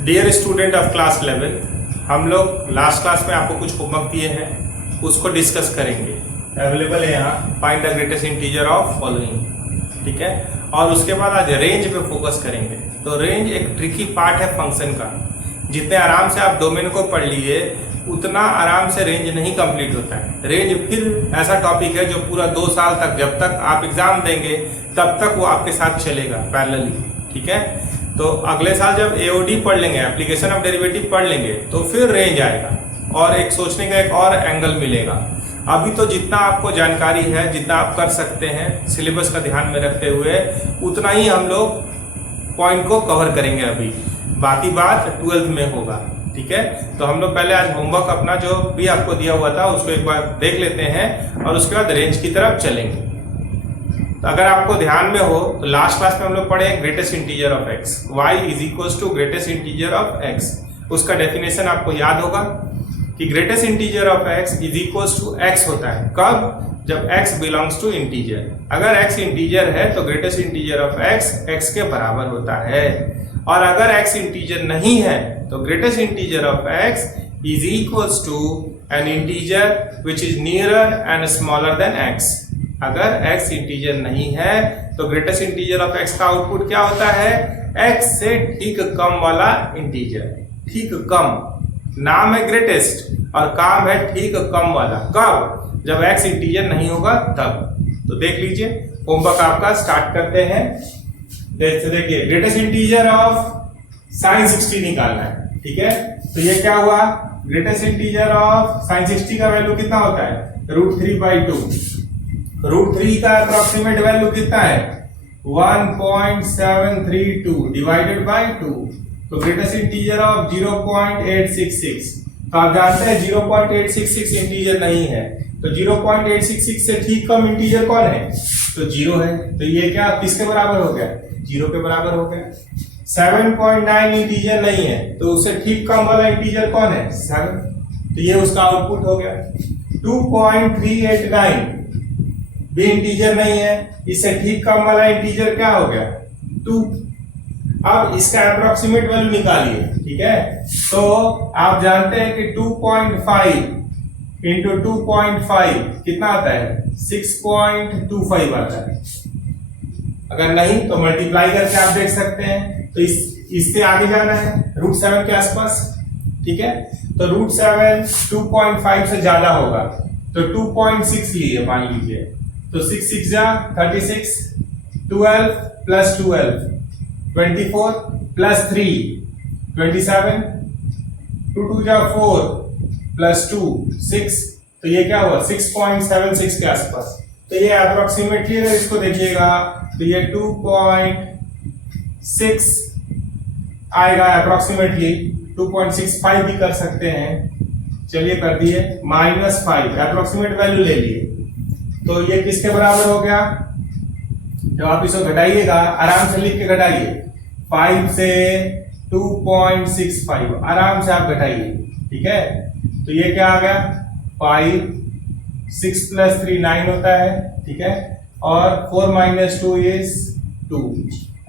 Dear student of class 11, हम लोग last class में आपको कुछ होमवर्क दिए हैं, उसको डिस्कस करेंगे। अवेलेबल है यहाँ, find the greatest integer of following, ठीक है। और उसके बाद आज रेंज पे फोकस करेंगे। तो रेंज एक ट्रिकी पार्ट है फंक्शन का। जितने आराम से आप डोमेन को पढ़ लिए उतना आराम से रेंज नहीं कंप्लीट होता है। रेंज फिर ऐसा टॉपिक है जो पूरा 2 साल तक, जब तक आप एग्जाम देंगे तब तक वो आपके साथ चलेगा पैरेलली, ठीक है। तो अगले साल जब एओडी पढ़ लेंगे, एप्लीकेशन ऑफ डेरिवेटिव पढ़ लेंगे, तो फिर रेंज आएगा और एक सोचने का एक और एंगल मिलेगा। अभी तो जितना आपको जानकारी है, जितना आप कर सकते हैं सिलेबस का ध्यान में रखते हुए, उतना ही हम लोग पॉइंट को कवर करेंगे। अभी बाकी बात 12th में होगा, ठीक है। तो हम लोग पहले आज होमवर्क अपना जो भी आपको दिया हुआ था उसको एक बार देख लेते हैं और उसके बाद रेंज की तरफ चलेंगे। तो अगर आपको ध्यान में हो तो लास्ट क्लास में हम लोग पढ़े greatest integer of x, y is equal to greatest integer of x. उसका डेफिनेशन आपको याद होगा कि greatest integer of x is equal to x होता है। कब? जब x बिलोंग्स टू इंटीजर। अगर x इंटीजर है तो ग्रेटेस्ट इंटीजर ऑफ x के बराबर होता है, और अगर x इंटीजर नहीं है तो greatest integer of x is equal to an integer which is nearer and smaller than x। अगर x इंटीजर नहीं है तो ग्रेटेस्ट इंटीजर ऑफ x का आउटपुट क्या होता है? x से ठीक कम वाला इंटीजर। ठीक कम नाम है ग्रेटेस्ट और काम है ठीक कम वाला। कब? जब x इंटीजर नहीं होगा तब। तो देख लीजिए, होमवर्क आपका स्टार्ट करते हैं। देखिए, ग्रेटेस्ट इंटीजर ऑफ sin 60 निकालना है, ठीक है। तो ये क्या हुआ? ग्रेटेस्ट इंटीजर ऑफ sin 60 का वैल्यू कितना होता है? √3/2। √3 का अप्रोक्सीमेट वैल्यू कितना है? 1.732 डिवाइडेड बाय 2। तो ग्रेटेस्ट इंटीजर ऑफ 0.866। तो आप जानते हैं 0.866 इंटीजर नहीं है, तो 0.866 से ठीक कम इंटीजर कौन है? तो 0 है। तो ये क्या किसके बराबर हो गया? 0 के बराबर हो गया। 7.9 इंटीजर नहीं है, तो उससे ठीक कम वाला इंटीजर कौन है? 7। तो ये उसका आउटपुट हो गया। 2.389 भी इंटीजर नहीं है, इससे ठीक कम वाला इंटीजर क्या हो गया? 2। अब इसका अप्रोक्सीमेट वैल्यू निकालिए, ठीक है। तो आप जानते हैं कि 2.5 इंटू 2.5 कितना आता है? 6.25 आता है। अगर नहीं तो मल्टीप्लाई करके आप देख सकते हैं। तो इससे आगे जाना है √7 के आसपास, ठीक है। तो √7 2.5 से ज्यादा होगा, तो 2.6 लिए मान लीजिए। तो 6 6 जा 36, 12 प्लस 12 24 प्लस 3 27, 2 2 जा 4 प्लस 2 6। तो ये क्या हुआ? 6.76 के आसपास। तो ये अप्रोक्सीमेटली अगर इसको देखिएगा तो ये 2.6 आएगा अप्रोक्सीमेटली। 2.65 भी कर सकते हैं। चलिए कर दिए। -5 अप्रोक्सीमेट वैल्यू ले लिए, तो ये किसके बराबर हो गया? जब आप इसको घटाइएगा, आराम से लिख के घटाइए। 5 से 2.65 आराम से आप घटाइए, ठीक है। तो ये क्या आ गया? 5 6 प्लस 3 9 होता है, ठीक है। और 4 - 2 इज 2,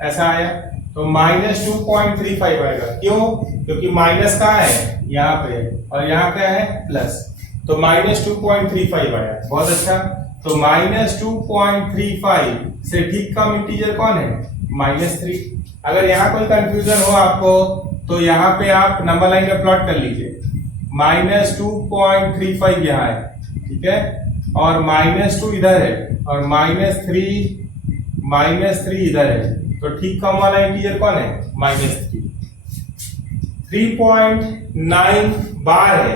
ऐसा आया। तो -2.35 आएगा। क्यों? क्योंकि माइनस कहाँ है? यहाँ पे, और यहाँ क्या है? प्लस। तो -2.35 आया। बहुत अच्छा। तो -2.35 से ठीक कम इंटीजर कौन है? -3। अगर यहाँ कोई कंफ्यूजन हो आपको तो यहाँ पे आप नंबर लाइन का प्लॉट कर लीजिए। -2.35 यहाँ है, ठीक है, और -2 इधर है, और -3 इधर है। तो ठीक कम वाला इंटीजर कौन है? -3। 3.9 बार है,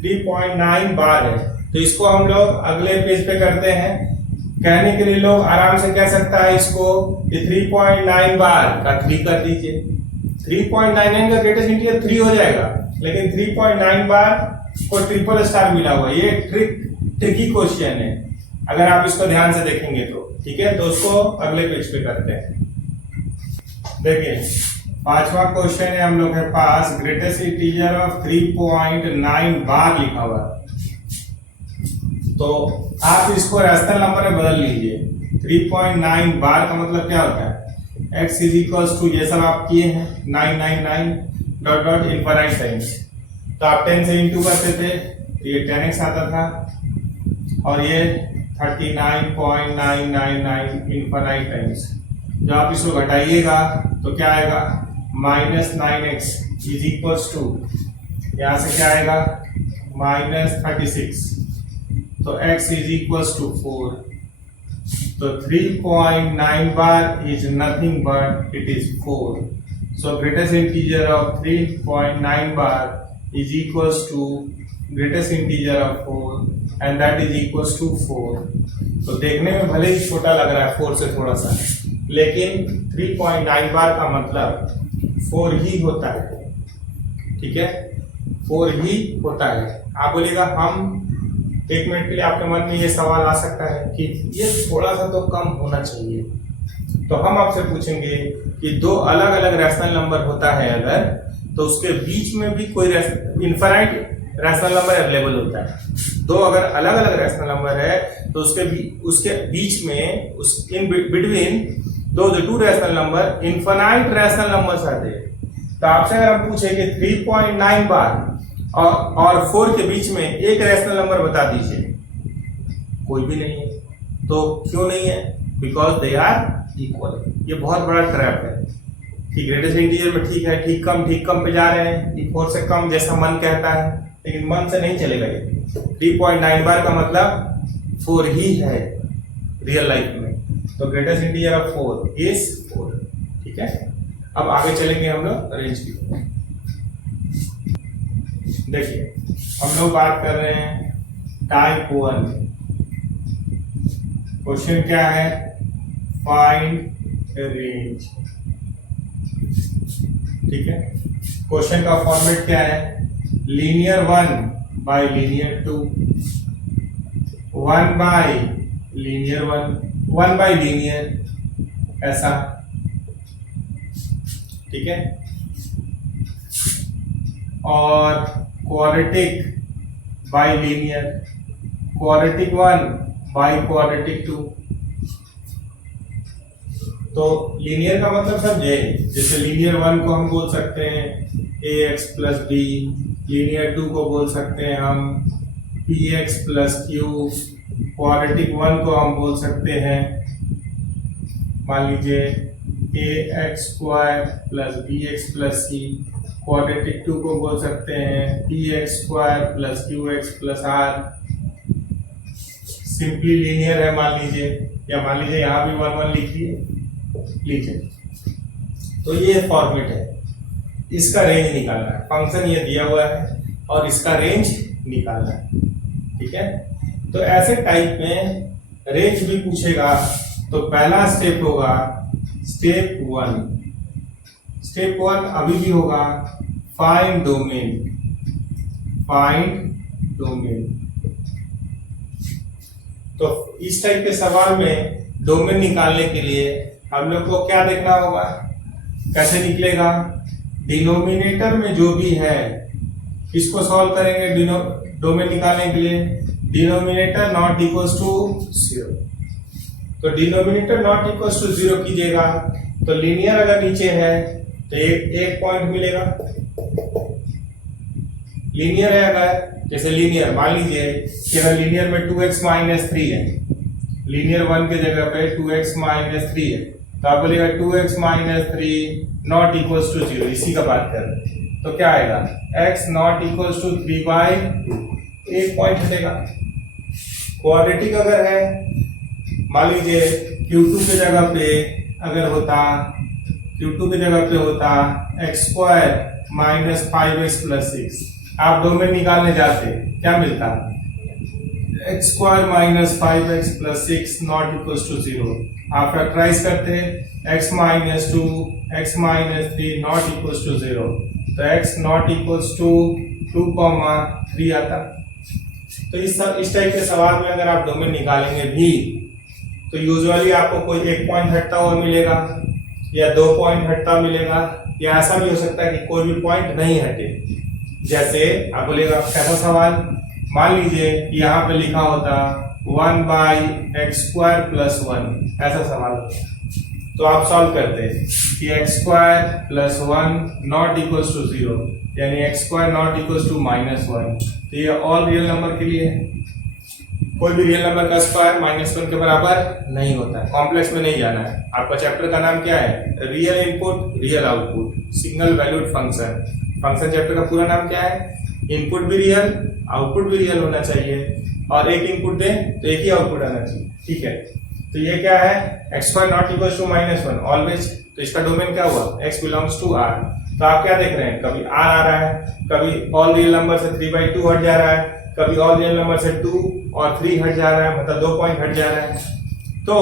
3.9 बार है। तो इसको हम लोग अगले पेज पे करते हैं। कहने के लिए लोग आराम से कह सकता है इसको कि 3.9 बार का 3 कर दीजिए। 3.99 का ग्रेटेस्ट इंटीजर 3 हो जाएगा, लेकिन 3.9 बार को ट्रिपल स्टार मिला हुआ। ये ट्रिकी क्वेश्चन है अगर आप इसको ध्यान से देखेंगे तो, ठीक है। तो उसको अगले पेज पे करते हैं। देखिए, 5वां क्वेश्चन है हम लोग के पास। ग्रेटेस्ट इंटीजर ऑफ 3.9 बार लिखा हुआ है। तो आप इसको रैशनल नंबर में बदल लीजिए। 3.9 बार का मतलब क्या होता है? x इज इक्वल्स टू, ये सब आप किए हैं, 999 डॉट डॉट इनफाइनाइट टाइम्स। तो आप 10 से इंटू करते थे तो ये 10x आता था, और ये 39.999 इनफाइनाइट टाइम्स। जब आप इसको घटाइएगा तो क्या आएगा, -9x इज इक्वल्स टू, यहाँ से क्या आएगा -36, तो x इज इक्वल्स टू 4। तो 3.9 bar is nothing but it is 4। So greatest integer of 3.9 bar is equals to greatest integer of 4 and that is equals to 4। तो देखने में भले ही छोटा लग रहा है 4 से थोड़ा सा, लेकिन 3.9 बार का मतलब 4 ही होता है, ठीक है, 4 ही होता है। आप बोलेगा, हम एक मिनट के लिए आपके मन में ये सवाल आ सकता है कि ये थोड़ा सा तो कम होना चाहिए। तो हम आपसे पूछेंगे कि दो अलग अलग रैशनल नंबर होता है अगर, तो उसके बीच में भी कोई इनफाइनाइट रैशनल नंबर अवेलेबल होता है। दो अगर अलग अलग रैशनल नंबर है तो उसके बीच में इन बिटवीन दो to rational number infinite rational numbers आते हैं। तो आपसे अगर हम पूछे कि 3.9 बार और 4 के बीच में एक रैशनल नंबर बता दीजिए, कोई भी नहीं है। तो क्यों नहीं है? Because they are equal. ये बहुत बड़ा ट्रैप है कि ग्रेटेस्ट इंटीजर में ठीक है, ठीक कम पे जा रहे हैं, 4 से कम जैसा मन कहता है, लेकिन मन से नहीं चलेगा ये। 3.9 बार का मतलब 4 ही है रियल लाइफ में। तो ग्रेटेस्ट इंटीजर ऑफ 4 इज 4, ठीक है। अब आगे चलेंगे हम लोग रेंज की। देखिए, हम लोग बात कर रहे हैं टाइप 1। क्वेश्चन क्या है? फाइंड रेंज, ठीक है। क्वेश्चन का फॉर्मेट क्या है? Linear 1 bye linear 2, 1 bye linear 1 bye linear, ऐसा, ठीक है। और quadratic by linear, quadratic 1 by quadratic 2। तो लीनियर का मतलब समझे, जैसे लीनियर 1 को हम बोल सकते हैं ax प्लस b, लीनियर 2 को बोल सकते हैं हम px प्लस q, क्वाड्रेटिक 1 को हम बोल सकते हैं, मान लीजिए ax square plus bx plus c, quadratic 2 को बोल सकते हैं px square plus qx plus r। Simply linear है मान लीजिए, या मान लीजिए यहाँ भी 1 1 लीजिए। तो ये फॉर्मेट है, इसका रेंज निकालना है। फंक्शन ये दिया हुआ है और इसका रेंज निकालना है, ठीक है। तो ऐसे टाइप में रेंज भी पूछेगा तो पहला स्टेप होगा स्टेप 1। स्टेप 1 अभी भी होगा फाइंड डोमेन, फाइंड डोमेन। तो इस टाइप के सवाल में डोमेन निकालने के लिए हम लोग को क्या देखना होगा? कैसे निकलेगा? डिनोमिनेटर में जो भी है, इसको सॉल्व करेंगे डोमेन निकालने के लिए। डिनोमिनेटर नॉट इक्वल्स टू 0, तो डिनोमिनेटर नॉट इक्वल्स टू 0 कीजिएगा तो लीनियर अगर नीचे है तो एक पॉइंट मिलेगा। लीनियर है अगर, जैसे लीनियर मान लीजिए कि अगर लीनियर में 2x माइनस 3 है, लीनियर 1 के जगह पे 2x माइनस 3 है, तो आप बोलेगा 2x minus 3 not equals to 0, इसी का बात कर रहे हैं। तो क्या आएगा? x नॉट इक्वल्स टू 3/2, एक पॉइंट हटेगा। क्वाड्रेटिक अगर है, मान लीजिए q2 के जगह पे अगर होता, q2 के जगह पे होता x square minus 5x plus 6, आप डोमेन निकालने जाते, क्या मिलता? x square minus 5x plus 6 not equals to 0। आप फैक्टराइज करते x minus 2, x minus 3 not equals to 0, तो x नॉट इक्वल्स टू 2,3 आता। तो इस टाइप के सवाल में अगर आप डोमेन निकालेंगे भी तो यूजुअली आपको कोई एक पॉइंट हटता हुआ मिलेगा या 2 पॉइंट हटता मिलेगा, या ऐसा भी हो सकता है कि कोई भी पॉइंट नहीं हटे। जैसे आप बोलेगा कैसा सवाल? मान लीजिए कि यहाँ पे लिखा होता 1/x² + 1, ऐसा सवाल होता। तो आप सॉल्व करते हैं कि x square plus 1 not equals to 0, यानी x square not equals to -1। तो ये ऑल रियल नंबर के लिए है। कोई भी रियल नंबर का स्क्वायर -1 के बराबर नहीं होता है। कॉम्प्लेक्स में नहीं जाना है। आपका चैप्टर का नाम क्या है? Real input real output single valued function. Function chapter का पूरा नाम क्या है? इनपुट भी रियल आउटपुट भी रियल होना चाहिए, और एक इनपुट दें तो एक ही आउटपुट आना चाहिए। ठीक है, तो ये क्या है? X square not equals to -1 always. तो इसका डोमेन क्या हुआ? x belongs to r। तो आप क्या देख रहे हैं? कभी r आ रहा है, कभी ऑल रियल नंबर से 3/2 हट जा रहा है, कभी ऑल रियल नंबर से 2 और 3 हट जा रहा है, मतलब 2 पॉइंट हट जा रहा है। तो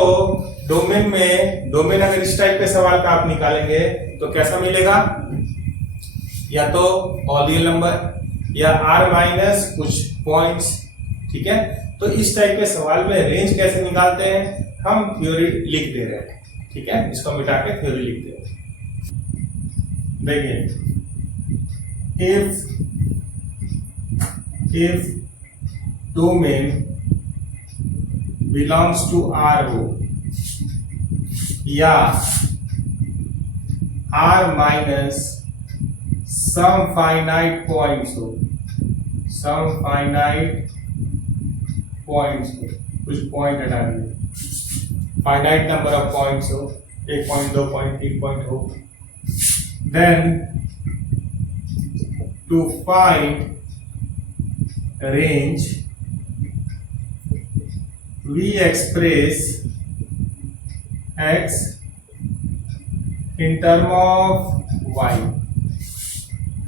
डोमेन अगर इस टाइप के सवाल का आप निकालेंगे तो कैसा मिलेगा? या तो ऑल रियल नंबर या r माइनस कुछ पॉइंट्स। ठीक है, तो इस टाइप के सवाल में रेंज कैसे निकालते हैं? हम थ्योरी लिख दे रहे हैं। ठीक है, इसको मिटा के थ्योरी लिख दे रहे हैं। देखिए, if domain belongs to R या R minus some finite points हो, कुछ पॉइंट हटा दिए, फाइनाइट नंबर ऑफ पॉइंट्स हो, 1 पॉइंट 2 पॉइंट 3 पॉइंट हो, then to find range we express x in term of y।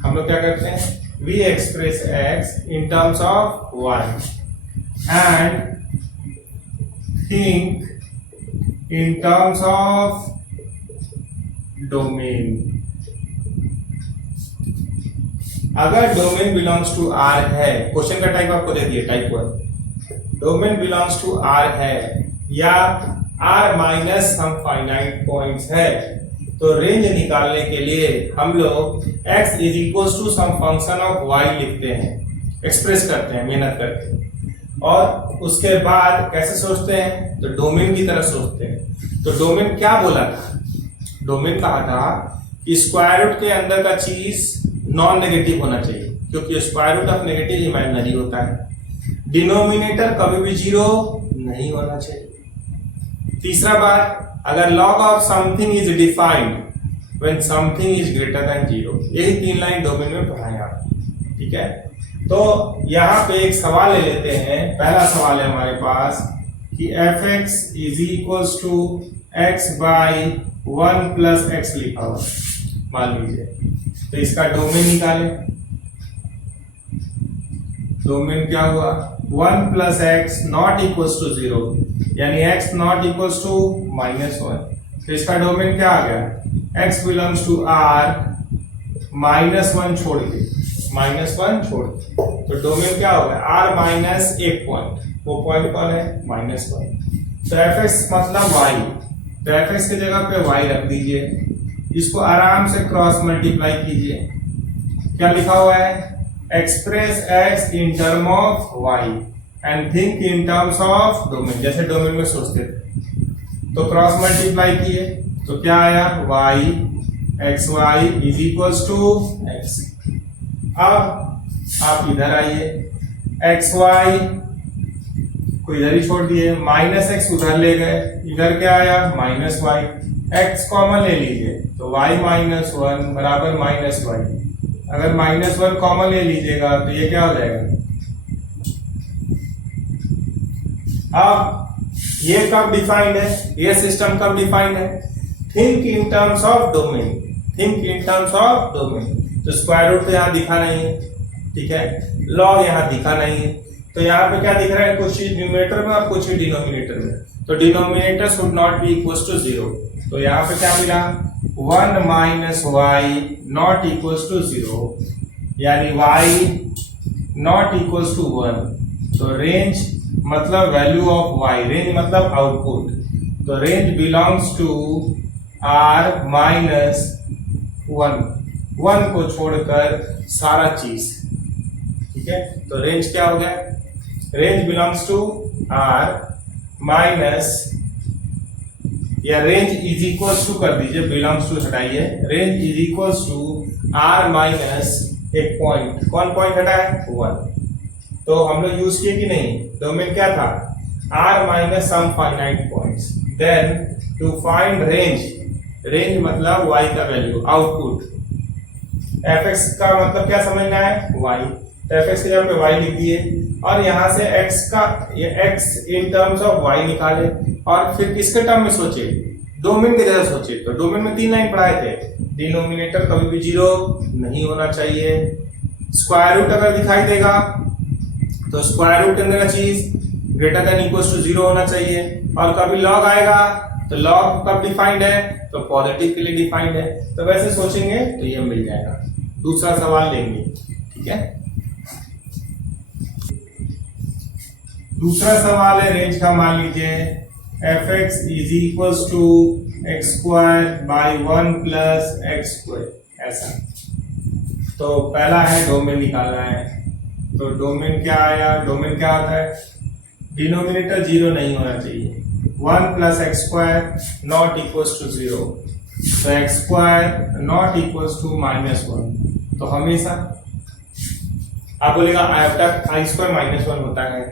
हम लोग क्या करते हैं? we express x in terms of y and think in terms of domain। अगर domain belongs to R है, question का type आपको दे दिए type 1, domain belongs to R है या R minus some finite points है, तो रेंज निकालने के लिए हम लोग x is equal to some function of y लिखते हैं, एक्सप्रेस करते हैं मेहनत करके, और उसके बाद कैसे सोचते हैं? तो डोमेन की तरह सोचते हैं। तो डोमेन क्या बोला था? डोमेन कहा था कि स्क्वायर रूट के अंदर का चीज नॉन नेगेटिव होना चाहिए, क्योंकि square root of negative imaginary होता है। डिनोमिनेटर कभी भी 0 नहीं होना चाहिए। तीसरा बात, अगर log of something is defined when something is greater than 0। यही 3 लाइन डोमेन में पढ़ाएं आप। ठीक है, तो यहाँ पे एक सवाल ले लेते हैं। पहला सवाल है हमारे पास कि fx is equals to x by 1 plus x लिखा हुआ मान लीजिए, तो इसका डोमेन निकालें। डोमेन क्या हुआ? 1 plus x not equals to 0, यानी x नॉट इक्वल्स टू -1। तो इसका डोमेन क्या आ गया? x बिलोंग्स टू R -1 छोड़ के, तो डोमेन क्या होगा? R माइनस 1 पॉइंट, वो पॉइंट कौन है? -1। तो fx मतलब y, तो fx की जगह पे y रख दीजिए, इसको आराम से क्रॉस मल्टीप्लाई कीजिए। क्या लिखा हुआ है? Express x in term of y and think in terms of domain, जैसे डोमेन में सोचते थे। तो क्रॉस मल्टीप्लाई किए तो क्या आया? y x y is equals to x। अब आप इधर आइए, एक्स वाई को इधर ही छोड़ दिए, -x उधर ले गए, इधर क्या आया? -y। x कॉमन ले लीजिए तो y -1 बराबर -y। अगर -1 कॉमन ले लीजिएगा तो ये क्या हो जाएगा? अब ये कब डिफाइंड है? ये सिस्टम कब डिफाइंड है? Think in terms of domain, think in terms of domain. तो स्क्वायर रूट तो यहाँ दिखा नहीं है, ठीक है, लॉग यहाँ दिखा नहीं है, तो यहाँ पे क्या दिख रहा है? कुछ चीज न्यूमरेटर में और कुछ चीज डिनोमिनेटर में। तो denominator should not be equal to 0। तो यहाँ पे क्या मिला? 1 minus y not equals to 0, यानी y नॉट इक्वल्स टू 1। तो रेंज मतलब वैल्यू ऑफ y, रेंज मतलब आउटपुट, तो range belongs to r minus 1 को छोड़कर सारा चीज, ठीक है। तो रेंज क्या हो गया? Range belongs to r minus या रेंज इज इक्वल्स टू कर दीजिए, बिलोंग्स टू हटाइए, range is equals to r minus एक पॉइंट, कौन पॉइंट हटा है 1, तो हम लोग यूज किए कि नहीं, डोमेन क्या था r minus some finite points, then to find range, range मतलब y का वैल्यू, आउटपुट fx का मतलब क्या समझना है y, तो fx के जगह पे y लिख दिए और यहाँ से x का ये x in terms of y निकाले और फिर किसके टर्म में सोचे, डोमेन की जगह सोचे। तो डोमेन में 3 लाइन पढ़ाए थे, डिनोमिनेटर कभी भी 0 नहीं होना चाहिए, स्क्वायर रूट अगर दिखाई देगा तो स्क्वायर रूट के अंदर का चीज ग्रेटर देन इक्वल्स टू 0 होना चाहिए, और कभी लॉग आएगा तो लॉग कब डिफाइंड है, तो पॉजिटिव के लिए डिफाइंड है, तो वैसे सोचेंगे तो ये मिल जाएगा। दूसरा सवाल लेंगे, ठीक है। दूसरा सवाल है रेंज का, मान लीजिए fx is equals to x square by 1 plus x square, ऐसा। तो पहला है डोमेन निकालना है, तो डोमेन क्या आया, डोमेन क्या होता है, डिनोमिनेटर 0 नहीं होना चाहिए, 1 plus x square not equals to 0, तो x square not equals to -1, तो हमेशा आप बोलेगा आई स्क्वायर -1 होता है,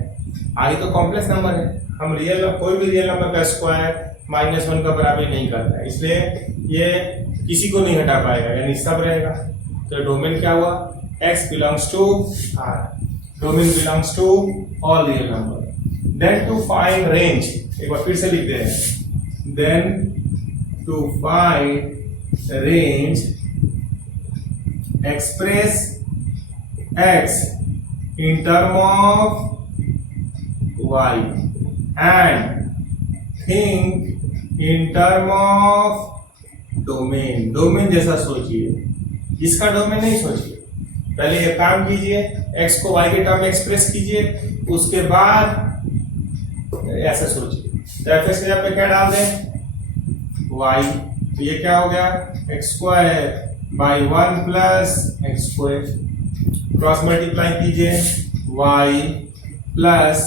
आई तो कॉम्प्लेक्स नंबर है, हम रियल कोई भी रियल नंबर का स्क्वायर -1 का बराबर नहीं करता है, इसलिए ये किसी को नहीं हटा पाएगा, यानी सब रहेगा। तो डोमेन क्या हुआ, x belongs to r, domain belongs to all real number. Then to find range, एक बार फिर से लिख दे रहे हैं, then to find range express x in term of y and think in term of domain, domain जैसा सोचिए, इसका डोमेन नहीं सोचिए, पहले ये काम कीजिए, x को y के टर्म में एक्सप्रेस कीजिए, उसके बाद ऐसे सोचिए। तो fx के जगह पे क्या डाल दें y, तो ये क्या हो गया x square by 1 plus x square, cross multiply कीजिए y plus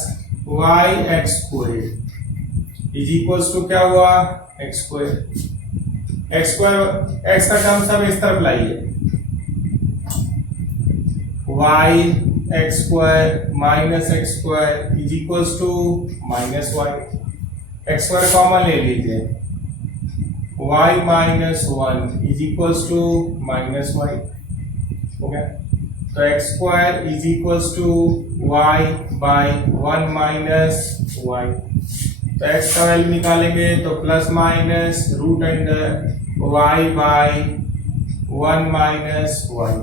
y x square is equals to क्या हुआ x square, x square x का टर्म सब इस तरफ लाइए, y x square minus x square is equals to minus y, x square common ले लीजिए, y minus 1 is equals to minus y, हो गया। तो x square is equals to y by 1 minus y, तो x का value निकालेंगे तो plus minus root under y by 1 minus y,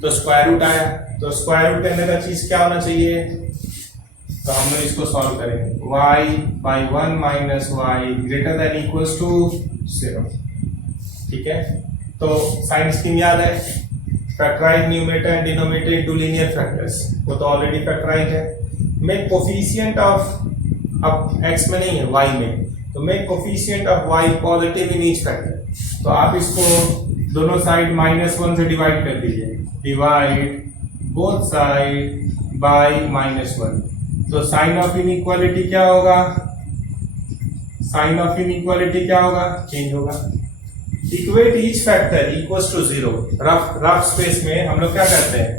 तो स्क्वायर रूट आया, तो स्क्वायर रूट के अंदर का चीज क्या होना चाहिए, तो हम लोग इसको सॉल्व करेंगे, y by 1 minus y greater than equals to 0, ठीक है। तो साइन स्कीम याद है, factorise numerator and denominator into linear factors, वो तो ऑलरेडी फैक्टराइज है। मेक कोफिशिएंट ऑफ, अब x में नहीं है y में, तो make coefficient of y positive in each factor, तो आप इसको दोनों साइड -1 से डिवाइड कर दीजिए, डिवाइड बोथ साइड बाय -1, तो साइन ऑफ इनइक्वालिटी क्या होगा, साइन ऑफ इनइक्वालिटी क्या होगा, चेंज होगा। Equate each factor equals to 0, rough space में हम लोग क्या करते हैं,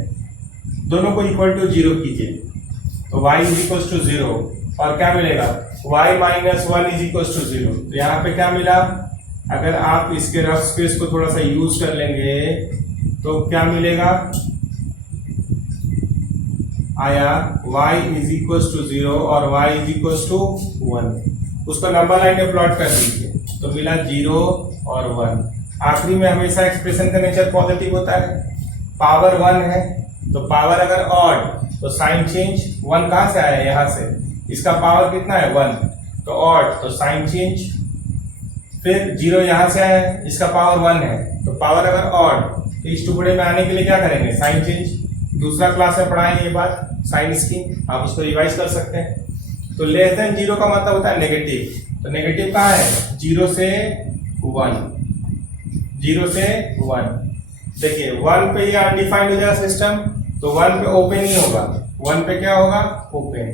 दोनों को इक्वल टू 0 कीजिए, तो y इज इक्वल्स टू 0 और क्या मिलेगा y minus 1 is equals to 0, तो यहाँ पे क्या मिला, अगर आप इसके रफ स्पेस को थोड़ा सा यूज कर लेंगे तो क्या मिलेगा, आया y इज इक्वल्स टू 0 और y इज इक्वल्स टू 1, उसको नंबर लाइन में प्लॉट कर दीजिए, तो मिला 0 और 1। आखिरी में हमेशा एक्सप्रेशन का नेचर पॉजिटिव होता है, पावर 1 है, तो पावर अगर ऑड तो साइन चेंज, 1 कहां से आया, यहाँ से, इसका पावर कितना है 1, तो ऑड तो साइन चेंज, फिर 0 यहाँ से आया है, इसका पावर 1 है, तो पावर अगर ऑड, तो इस टुकड़े में आने के लिए क्या करेंगे, साइन चेंज। दूसरा क्लास में पढ़ाएंगे ये बात, साइन स्कीम, आप उसको रिवाइज कर सकते हैं। तो लेस देन 0 का मतलब होता है नेगेटिव, तो नेगेटिव कहाँ है, 0 से 1, 0 से 1, देखिए 1 पे ये अनडिफाइंड हो जाएगा सिस्टम, तो 1 पे ओपन ही होगा, 1 पे क्या होगा, ओपन।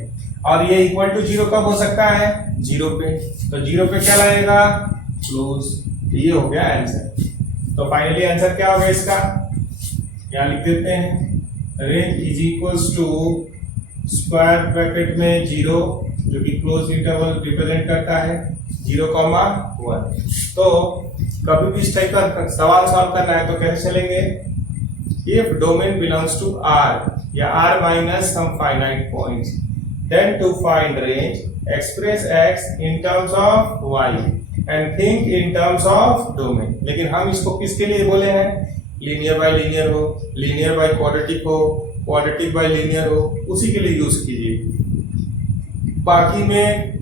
और ये इक्वल टू 0 कब हो सकता है, 0 पे। तो 0 पे क्या लगेगा, क्लोज। ये हो गया आंसर। तो फाइनली आंसर क्या होगा इसका, यहाँ लिख देते हैं, range is equals to square bracket में 0 जो कि क्लोज इंटरवल रिप्रेजेंट करता है 0,1। तो कभी भी इस टाइप का सवाल सॉल्व करना है तो कैसे चलेंगे, if domain belongs to R या R minus some finite points, then to find range express X in terms of Y and think in terms of domain. लेकिन हम इसको किसके लिए बोले हैं, लीनियर बाय लीनियर हो, लीनियर बाय क्वाड्रेटिक हो, क्वाड्रेटिक बाय लीनियर हो, उसी के लिए यूज कीजिए। बाकी में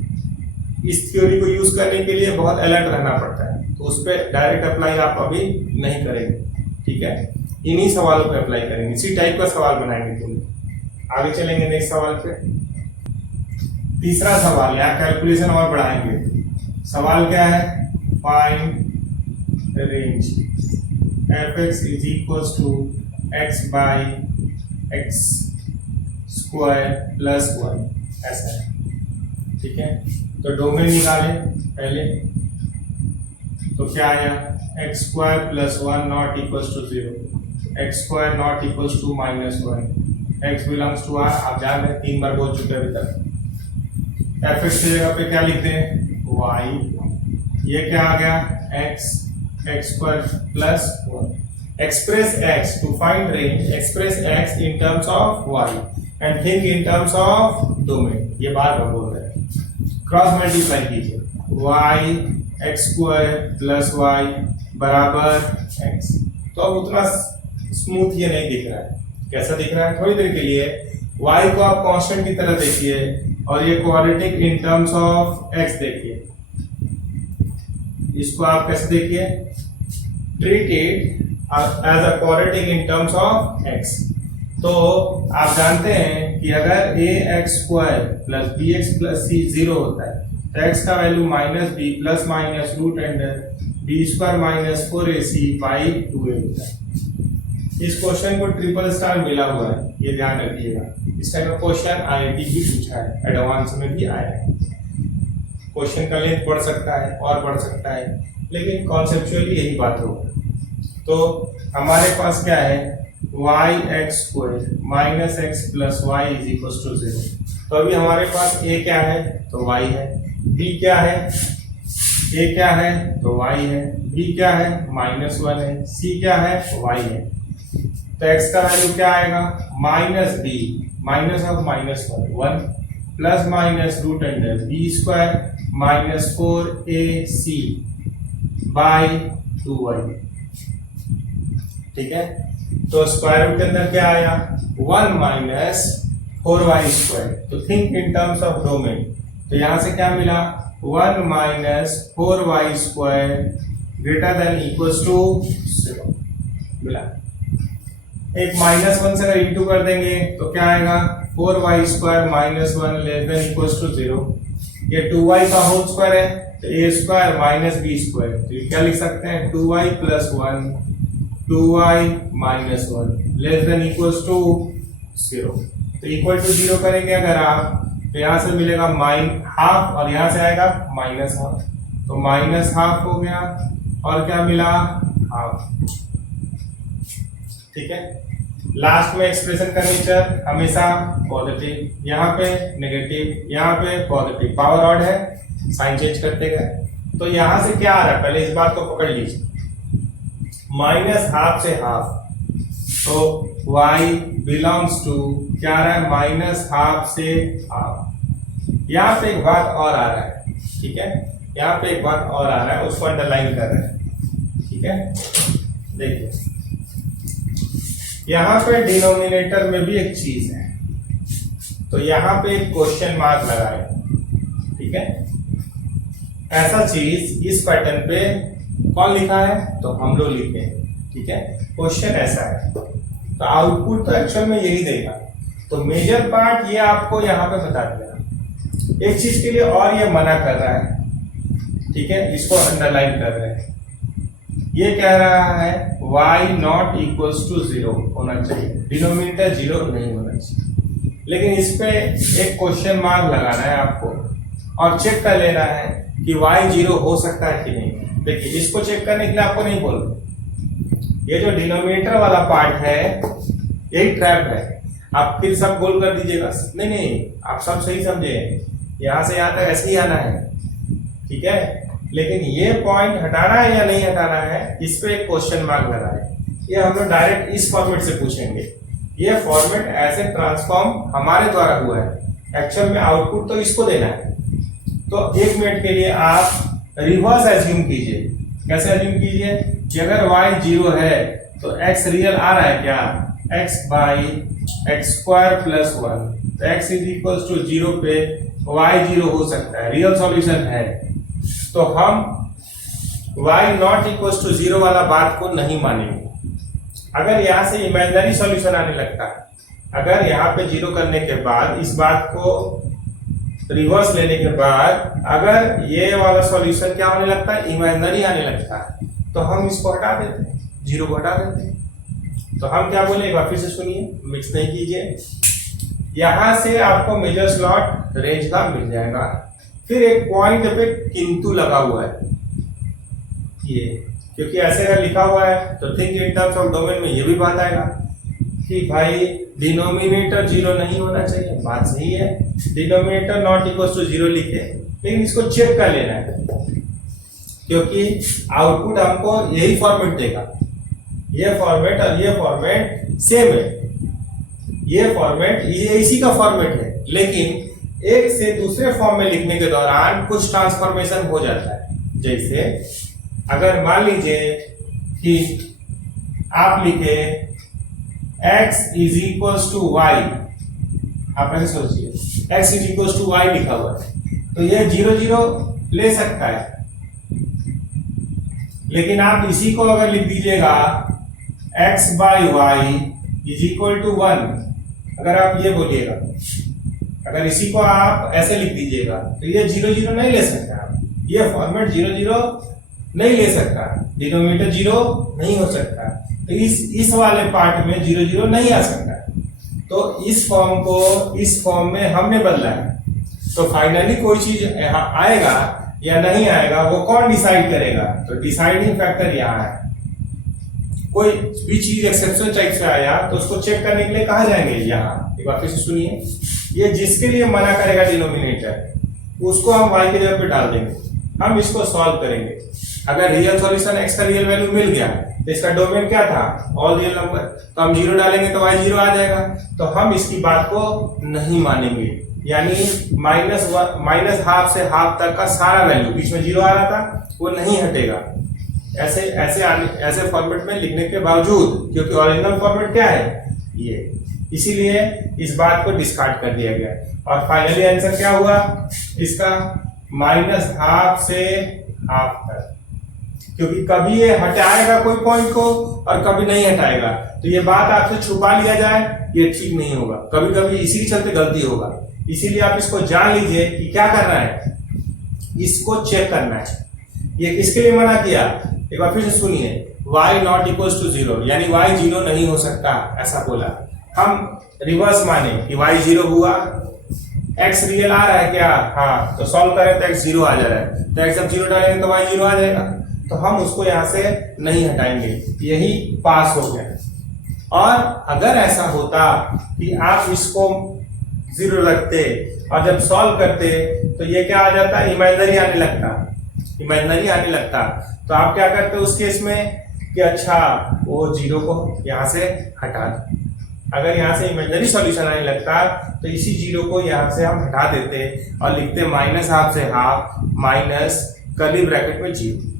इस थ्योरी को यूज करने के लिए बहुत अलर्ट रहना पड़ता है, तो उस पर डायरेक्ट अप्लाई आप अभी नहीं करेंगे, ठीक है। इन्हीं सवालों पे अप्लाई करेंगे, इसी टाइप का सवाल बनाएंगे। तो आगे चलेंगे नेक्स्ट सवाल पे। तीसरा सवाल, यहाँ कैलकुलेशन और बढ़ाएंगे। सवाल क्या है, find range fx is equals to x by x square plus 1, ऐसा है, ठीक है। तो डोमेन निकाले पहले, तो क्या आया, x square plus 1 not equals to 0, x square not equals to -1, x belongs to R. आप जान रहे हैं, 3 बार बोल चुके हैं अभी तक। एफ एक्स की जगह पे क्या लिखते हैं, वाई। ये क्या आ गया, x, x square plus 1। Express x, to find range express x in terms of y and think in terms of domain. ये बार बार बोल रहे हैं, क्रॉस मल्टीप्लाई कीजिए, y x square plus y बराबर एक्स। तो अब उतना स्मूथ ये नहीं दिख रहा है, कैसा दिख रहा है, थोड़ी देर के लिए y को आप कांस्टेंट की तरह देखिए और ये quadratic in terms of x देखिए। इसको आप कैसे देखिए, treat it as a quadratic in terms of x। तो आप जानते हैं कि अगर ax square plus bx plus c 0 होता है तो x का value -b plus minus root under b square minus 4ac by 2a होता है। इस क्वेश्चन को ट्रिपल स्टार मिला हुआ है, ये ध्यान रखिएगा। इस टाइप का क्वेश्चन आईआईटी भी पूछा है, एडवांस में भी आया है। क्वेश्चन का लेंथ बढ़ सकता है और बढ़ सकता है, लेकिन कॉन्सेप्चुअली यही बात होगा। तो हमारे पास क्या है, y x square minus x plus y is equal to 0। तो अभी हमारे पास a क्या है, तो y है, b क्या है, a क्या है तो y है, b क्या है -1 है, c क्या है y है। तो x का वैल्यू क्या आएगा, -b minus of -1 plus minus root under b square minus 4ac by 2y, ठीक है। तो स्क्वायर रूट के अंदर क्या आया, 1 माइनस 4y स्क्वायर। तो think in terms of domain, तो यहां से क्या मिला, 1 minus 4y square greater than equals to 0 मिला। एक -1 से अगर इंटू कर देंगे तो क्या आएगा, 4y square -1 less than equals to 0। ये 2y का होल स्क्वायर है, तो a square minus b square, तो ये क्या लिख सकते हैं, 2y plus 1 2y minus 1 less than equals to 0। तो इक्वल टू 0 करेंगे अगर आप, तो यहां से मिलेगा ½ और यहां से आएगा -½ तो -½ हो गया और क्या मिला, ½ ठीक है। लास्ट में एक्सप्रेशन का नेचर हमेशा पॉजिटिव, यहाँ पे नेगेटिव, यहाँ पे पॉजिटिव, पावर ऑड है, साइन चेंज करते गए। तो यहां से क्या आ रहा है, पहले इस बात को पकड़ लीजिए, -½ से ½ तो y बिलोंग्स टू क्या आ रहा है, -½ से ½ यहाँ पे एक बात और आ रहा है, ठीक है, यहाँ पे एक बात और आ रहा है, उसको अंडरलाइन कर रहे हैं, ठीक है। देखिए यहाँ पे डिनोमिनेटर में भी एक चीज है, तो यहाँ पे एक क्वेश्चन मार्क लगाए, ठीक है। ऐसा चीज इस पैटर्न पे कौन लिखा है, तो हम लोग लिखे हैं, ठीक है। क्वेश्चन ऐसा है, तो आउटपुट तो एक्चुअल में यही देगा। तो मेजर पार्ट ये आपको यहाँ पे बता दिया। एक चीज के लिए और ये मना कर रहा है, ठीक है, इसको अंडरलाइन कर रहे हैं। ये कह रहा है y नॉट इक्वल्स टू 0 होना चाहिए, डिनोमिनेटर 0 नहीं होना चाहिए। लेकिन इस पे एक क्वेश्चन मार्क लगाना है आपको और चेक कर लेना है कि y 0 हो सकता है कि नहीं। देखिए इसको चेक करने के लिए आपको नहीं बोल, ये जो डिनोमिनेटर वाला पार्ट है यही ट्रैप है। आप फिर सब गोल कर दीजिएगा, नहीं आप सब सही समझे, यहाँ से यहाँ तक ऐसे ही आना है, ठीक है। लेकिन ये पॉइंट हटाना है या नहीं हटाना है, इस पे एक क्वेश्चन मार्क लगा है। ये हम लोग डायरेक्ट इस फॉर्मेट से पूछेंगे। ये फॉर्मेट ऐसे ट्रांसफॉर्म हमारे द्वारा हुआ है, एक्चुअल में आउटपुट तो इसको देना है। तो 1 मिनट के लिए आप रिवर्स एज्यूम कीजिए। कैसे एज्यूम कीजिए कि अगर y 0 है तो x रियल आ रहा है क्या, x by x square plus 1, तो x इज इक्वल टू 0 पे y 0 हो सकता है, रियल सॉल्यूशन है। तो हम y नॉट इक्वल टू 0 वाला बात को नहीं मानेंगे। अगर यहाँ से इमेजिनरी सॉल्यूशन आने लगता है, अगर यहाँ पे 0 करने के बाद इस बात को रिवर्स लेने के बाद अगर ये वाला सॉल्यूशन क्या होने लगता है, इमेजिनरी आने लगता है, तो हम इसको हटा देते हैं, 0 को हटा देते हैं। तो हम क्या बोले, एक बार फिर से सुनिए, मिक्स नहीं कीजिए। यहां से आपको मेजर स्लॉट रेंज का मिल जाएगा। फिर एक पॉइंट पे किंतु लगा हुआ है, ये क्योंकि ऐसे अगर लिखा हुआ है तो think in terms of domain में ये भी बात आएगा कि भाई डिनोमिनेटर 0 नहीं होना चाहिए, बात सही है। डिनोमिनेटर नॉट इक्वल टू 0 लिखे, लेकिन इसको चेक कर लेना है क्योंकि आउटपुट हमको यही फॉर्मेट देगा। ये फॉर्मेट और ये फॉर्मेट सेम है, ये फॉर्मेट ये इसी का फॉर्मेट है, लेकिन एक से दूसरे फॉर्म में लिखने के दौरान कुछ ट्रांसफॉर्मेशन हो जाता है। जैसे अगर मान लीजिए कि आप लिखे x is equal to y, आप ऐसे सोचिए x is equal to y लिखा हुआ है, तो ये 0 0 ले सकता है। लेकिन आप इसी को अगर लिख दीजिएगा x by y is equal to 1, अगर आप ये बोलिएगा, अगर इसी को आप ऐसे लिख दीजिएगा तो ये 0 0 नहीं ले सकता। ये फॉर्मेट 0 0 नहीं ले सकता, डिनोमिनेटर 0 नहीं हो सकता, तो इस वाले पार्ट में 0 0 नहीं आ सकता। तो इस फॉर्म को इस फॉर्म में हमने बदला है। तो फाइनली कोई चीज यहाँ आएगा या नहीं आएगा वो कौन डिसाइड करेगा, तो डिसाइडिंग फैक्टर यहाँ है। कोई भी चीज एक्सेप्शन टाइप से आया तो उसको चेक करने के लिए कहाँ जाएंगे, यहाँ। एक बार फिर से सुनिए, ये जिसके लिए मना करेगा डिनोमिनेटर उसको हम y के जगह पे डाल देंगे, हम इसको सॉल्व करेंगे। अगर रियल सॉल्यूशन x का रियल वैल्यू मिल गया तो इसका डोमेन क्या था, ऑल रियल नंबर, तो हम 0 डालेंगे तो y 0 आ जाएगा। तो हम इसकी बात को नहीं मानेंगे, यानी माइनस हाफ से हाफ तक का सारा वैल्यू, बीच में 0 आ रहा था वो नहीं हटेगा। ऐसे फॉर्मेट में लिखने के बावजूद, क्योंकि ओरिजिनल फॉर्मेट क्या है ये, इसीलिए इस बात को डिस्कार्ड कर दिया गया। और फाइनली आंसर क्या हुआ इसका, माइनस हाफ से हाफ तक, क्योंकि कभी ये हटाएगा कोई पॉइंट को और कभी नहीं हटाएगा। तो ये बात आपसे छुपा लिया जाए ये ठीक नहीं होगा, कभी कभी इसी के चलते गलती होगा। इसीलिए आप इसको जान लीजिए कि क्या करना है, इसको चेक करना है। ये किसके लिए मना किया, एक बार फिर से सुनिए, y नॉट इक्वल टू 0, यानी y 0 नहीं हो सकता, ऐसा बोला। हम रिवर्स माने कि y 0 हुआ, x रियल आ रहा है क्या, हाँ, तो सॉल्व करें तो x 0 आ जा रहा है, तो x जब 0 डालेंगे तो y 0 आ जाएगा, तो हम उसको यहाँ से नहीं हटाएंगे, यही पास हो गया। और अगर ऐसा होता कि आप इसको 0 रखते और जब सॉल्व करते तो ये क्या आ जाता, इमेजिनरी आने लगता, तो आप क्या करते उस केस में कि अच्छा वो 0 को यहाँ से हटा दो। अगर यहाँ से इमेजिनरी सॉल्यूशन आने लगता तो इसी 0 को यहाँ से हम हटा देते और लिखते माइनस हाफ से हाफ माइनस कर्ली ब्रैकेट में 0।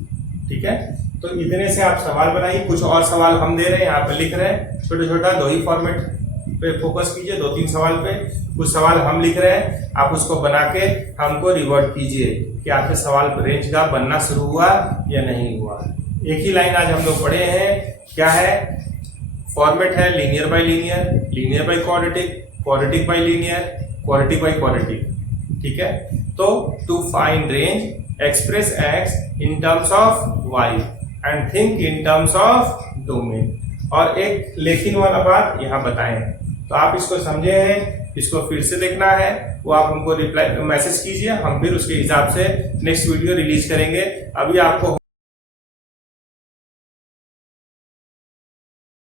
ठीक है, तो इतने से आप सवाल बनाइए। कुछ और सवाल हम दे रहे हैं, यहाँ पे लिख रहे हैं, छोटा दो ही फॉर्मेट पे फोकस कीजिए, 2-3 सवाल पे। कुछ सवाल हम लिख रहे हैं, आप उसको बना के हमको रिवर्ट कीजिए कि आपके सवाल रेंज का बनना शुरू हुआ या नहीं हुआ। एक ही लाइन आज हम लोग पढ़े हैं, क्या है, फॉर्मेट है linear by linear, linear by quadratic, quadratic by linear, quadratic by quadratic. ठीक है, तो to find range express x in terms of y, and think in terms of domain. और एक लेकिन वाला बात यहाँ बताएं, तो आप इसको समझे हैं, इसको फिर से देखना है, वो आप हमको रिप्लाई मैसेज कीजिए, हम फिर उसके हिसाब से नेक्स्ट वीडियो रिलीज करेंगे। अभी आपको